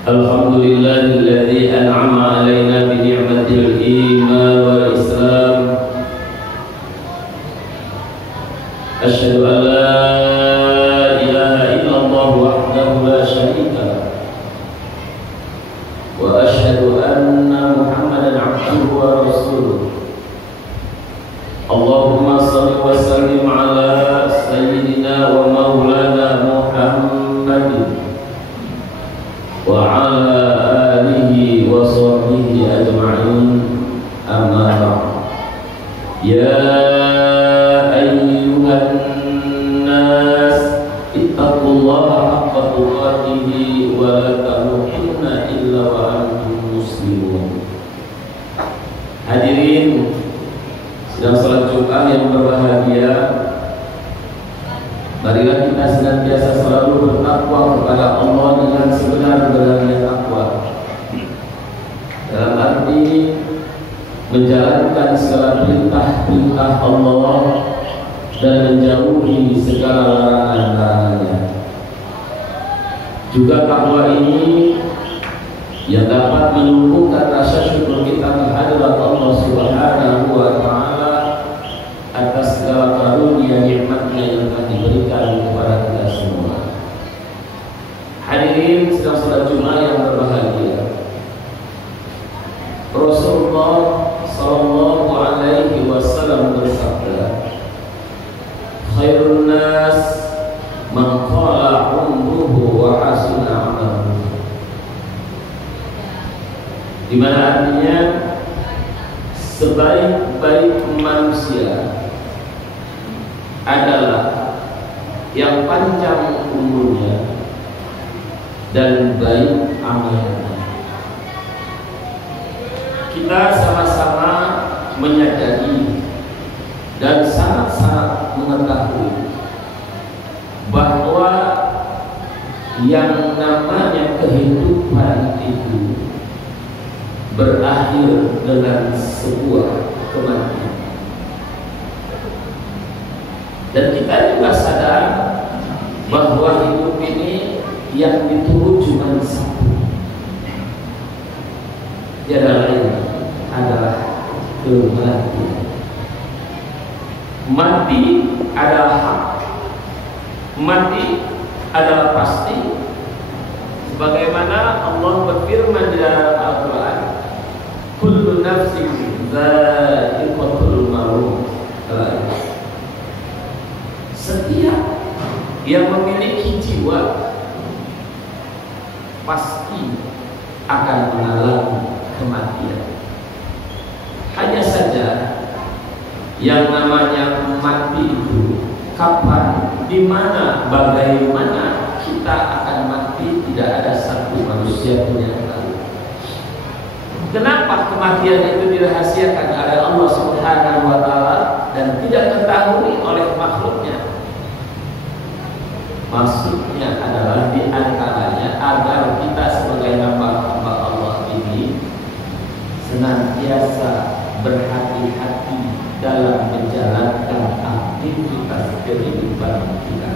Alhamdulillahilladzi an'ama alaina bi ni'matil iman wal islam. Asyhadu an la ilaha illallah wahdahu la syarika lah. Wa asyhadu anna Muhammadan 'abduhu wa rasuluh. Allahumma shalli wa sallim ala sayyidina wa maulana Muhammadin wa ala alihi wa sahbihi ajma'in, amma ba'd. Ya ayyuhan nas ittaqullaha haqqa tuqatih wa la tamutunna illa wa antum muslimun. Hadirin sedang salat Jumat yang berbahagia, marilah kita senantiasa selalu bertakwa kepada Allah dengan sebenar-benarnya takwa, dalam arti menjalankan segala perintah-perintah Allah dan menjauhi segala larangan-larangannya. Juga takwa ini yang dapat menumbuhkan rasa syukur kita kehadirat Allah Subhanahu wa Ta'ala atas segala karunia nikmatnya yang telah diberikan kepada kita semua. Hadirin sedang salat Jumat yang berbahagia, Rasulullah sallallahu alaihi wasallam bersabda, khairun nas man qala umruhu wa hasuna amaluhu. Di mana artinya sebaik-baik manusia adalah yang panjang umurnya dan baik amalnya. Kita sama-sama menyadari dan sangat-sangat mengetahui bahwa yang namanya kehidupan itu berakhir dengan sebuah kematian. Dan kita juga sadar bahwa hidup ini yang ditunggu cuma satu, tiada lain adalah kematian. Mati adalah hak, mati adalah pasti. Sebagaimana Allah berfirman di dalam Al-Quran, kullu nafsin dha'iqatul maut. Setiap yang memiliki jiwa pasti akan mengalami kematian. Hanya saja yang namanya mati itu kapan, di mana, bagaimana kita akan mati, tidak ada satu manusia pun yang tahu. Kenapa kematian itu dirahasiakan oleh Allah Subhanahu wa Ta'ala dan tidak diketahui oleh makhluknya? Maksudnya adalah diantaranya agar kita sebagai hamba-hamba Allah ini senantiasa berhati-hati dalam menjalankan aktivitas kehidupan kita.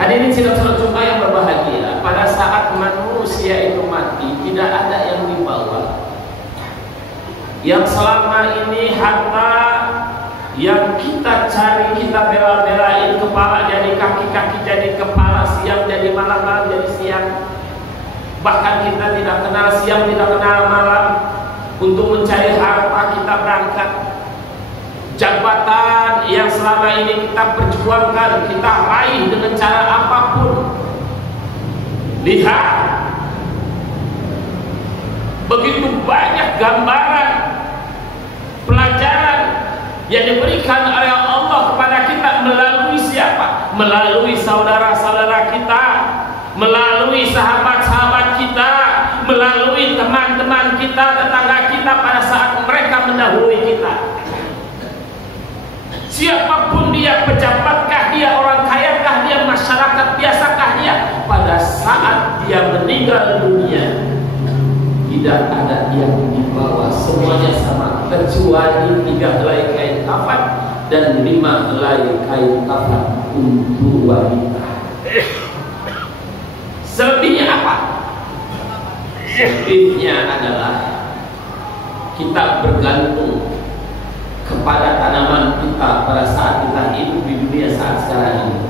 Hadirin sidang salat Jumat yang berbahagia, pada saat manusia itu mati tidak ada yang dibawa. Yang selama ini harta yang kita cari, kita bela-belain, kepala jadi kaki, kaki jadi kepala, siang jadi malam, malam jadi siang. Bahkan kita tidak kenal siang, tidak kenal malam untuk mencari harta kita berangkat. Jabatan yang selama ini kita perjuangkan, kita raih dengan cara apapun. Lihat, begitu banyak gambaran pelajaran yang diberikan oleh Allah kepada kita melalui siapa? Melalui saudara-saudara kita, melalui sahabat-sahabat kita, melalui teman-teman kita, tetangga kita pada saat mereka mendahului kita. Siapapun dia, pejabatkah dia, orang kayakah dia, masyarakat biasakah dia, pada saat dia meninggal dunia tidak ada yang dibawa, semuanya sama kecuali 3 helai kain kafan dan 5 helai kain kafan untuk wanita. Selebihnya adalah kita bergantung kepada tanaman kita pada saat kita hidup di dunia saat sekarang ini.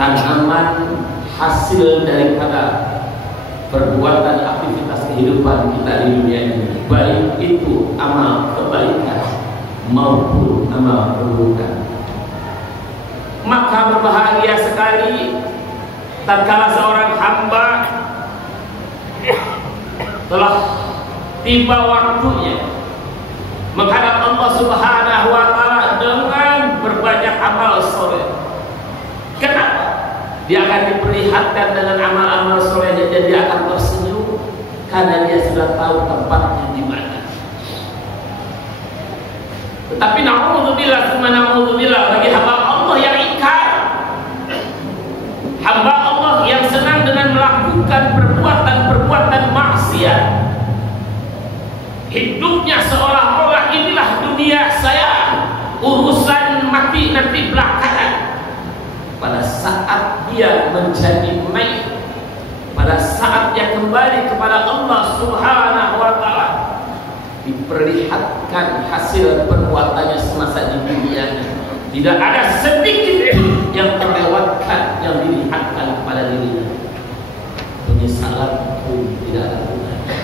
Tanaman hasil daripada perbuatan aktivitas kehidupan kita di dunia ini, baik itu amal kebaikan maupun amal keburukan. Maka berbahagia sekali tatkala seorang hamba telah tiba waktunya menghadap Allah Subhanahu wa taala dengan berbanyak amal soleh. Kenapa? Dia akan diperlihatkan dengan amal-amal solehnya dan dia akan tersenyum karena dia sudah tahu tempatnya di mana. Tetapi naudzubillah tsumma naudzubillah bagi hamba Allah yang ingkar, hamba Allah yang senang dengan melakukan perbuatan-perbuatan maksiat, hidupnya seolah-olah inilah dunia saya, urusan mati nanti belakangan. Pada saat dia menjadi mayit, pada saat dia kembali kepada Allah Subhanahu wa taala, diperlihatkan hasil perbuatannya semasa di dunia. Tidak ada sedikit pun yang terlewatkan yang dilihatkan kepada dirinya. Penyesalan pun tidak ada gunanya.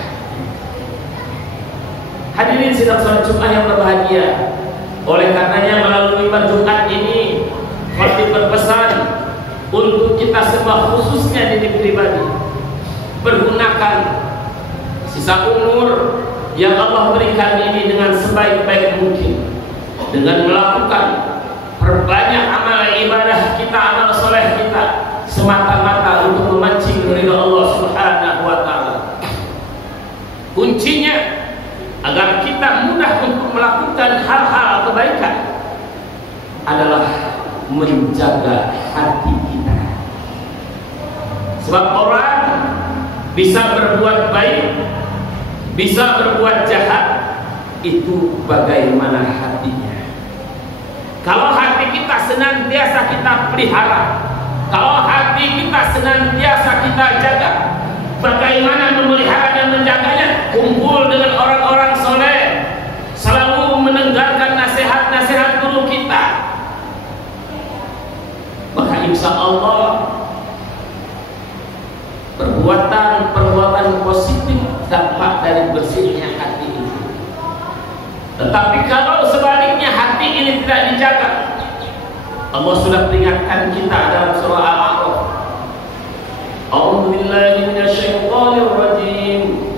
Hadirin sidang salat Jumat yang berbahagia, oleh karenanya melalui mimbar Jumat ini khatib berpesan untuk kita semua, khususnya diri pribadi, pergunakan sisa umur yang Allah berikan ini dengan sebaik-baik mungkin, dengan melakukan perbanyak amal ibadah kita, amal soleh kita, semata-mata untuk memancing ridha Allah Subhanahu wa taala. Kuncinya agar kita mudah untuk melakukan hal-hal kebaikan adalah menjaga hati kita. Sebab orang bisa berbuat baik, bisa berbuat jahat, itu bagaimana hatinya. Kalau hati kita senantiasa kita pelihara, kalau hati kita senantiasa kita jaga, bagaimana memelihara dan menjaganya? Kumpul dengan orang-orang soleh, selalu mendengarkan nasihat-nasihat guru kita, maka insya Allah perbuatan positif dampak dari bersihnya hati ini. Tetapi kalau sebaliknya hati ini tidak dijaga, Allah sudah peringatkan kita dalam surah Al-A'raf, A'udzu billahi minasyaitonir rajim,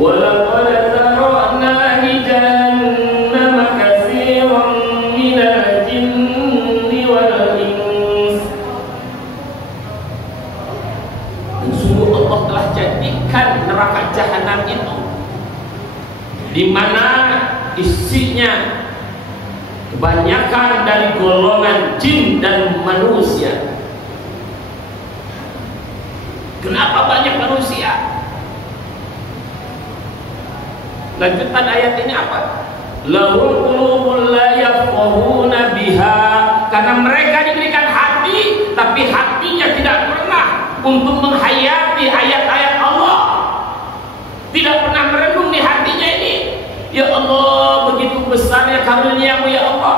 wa laqad zara'na li jahannama katsiran minal jinni wal ins. Dan sungguh Allah telah jadikan neraka jahanam itu, di mana isinya kebanyakan dari golongan jin dan manusia. Kenapa banyak manusia? Lanjutan ayat ini apa? Lahum qulubun la yafqahuna biha, karena mereka diberikan hati, tapi hatinya tidak pernah untuk menghayati ayat-ayat Allah, tidak pernah merenung di hatinya ini. Ya Allah, begitu besarnya karunia-Mu ya Allah.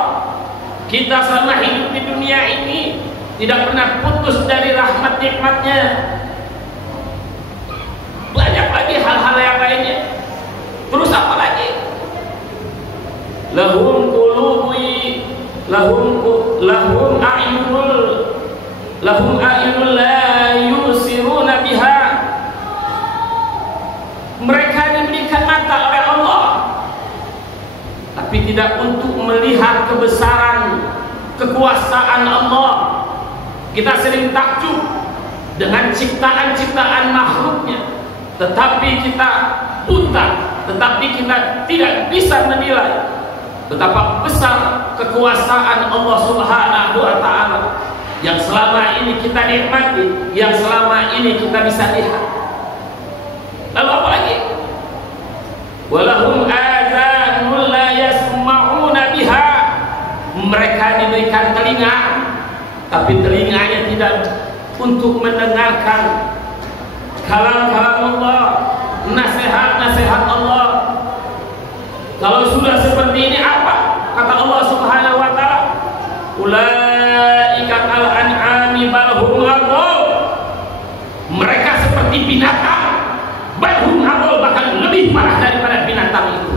Kita selama hidup di dunia ini tidak pernah putus dari rahmat nikmat-Nya. Banyak lagi hal-hal yang lainnya. Terus apa lagi? Lahum a'yunul la yusiruna biha. Mereka diberikan mata oleh Allah, tapi tidak untuk melihat kebesaran kekuasaan Allah. Kita sering takjub dengan ciptaan-ciptaan makhluknya, tetapi kita buta, tetapi kita tidak bisa menilai betapa besar kekuasaan Allah Subhanahu wa taala yang selama ini kita nikmati, yang selama ini kita bisa lihat. Lalu apa lagi? Walahum adzanul la yasma'una biha. Mereka diberikan telinga, tapi telinganya tidak untuk mendengarkan kalam-kalam Allah, nasihat-nasihat Allah. Kalau sudah seperti ini apa kata Allah Subhanahu wa taala? Ulaika kal an'ami bal hum adall. Mereka seperti binatang, bal hum adall, bahkan lebih parah daripada binatang itu.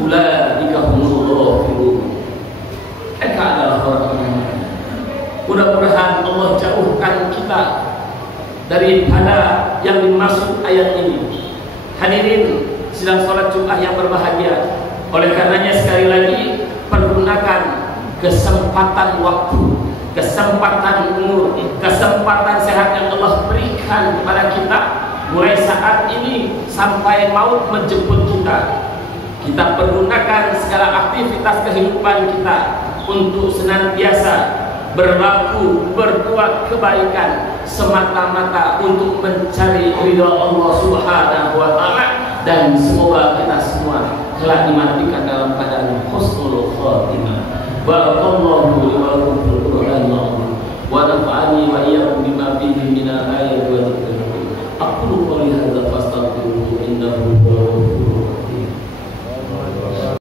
Ulaika humul ghafilun. Mereka adalah orang-orang. Mudah-mudahan Allah jauhkan kita daripada yang dimaksud ayat ini. Hadirin sidang sholat Jumat yang berbahagia, oleh karenanya sekali lagi pergunakan kesempatan waktu, kesempatan umur, kesempatan sehat yang Allah berikan kepada kita mulai saat ini sampai maut menjemput kita. Kita pergunakan segala aktivitas kehidupan kita untuk senantiasa berlaku, berbuat kebaikan semata-mata untuk mencari ridha Allah Subhanahu wa taala, dan semoga kita semua telah dimatikan dalam keadaan husnul khatimah. Barakallahu li wa lakum fil Qur'anil azim wa nafa'ani wa iyyakum bima fihi minal ayati wa dzikril hakim.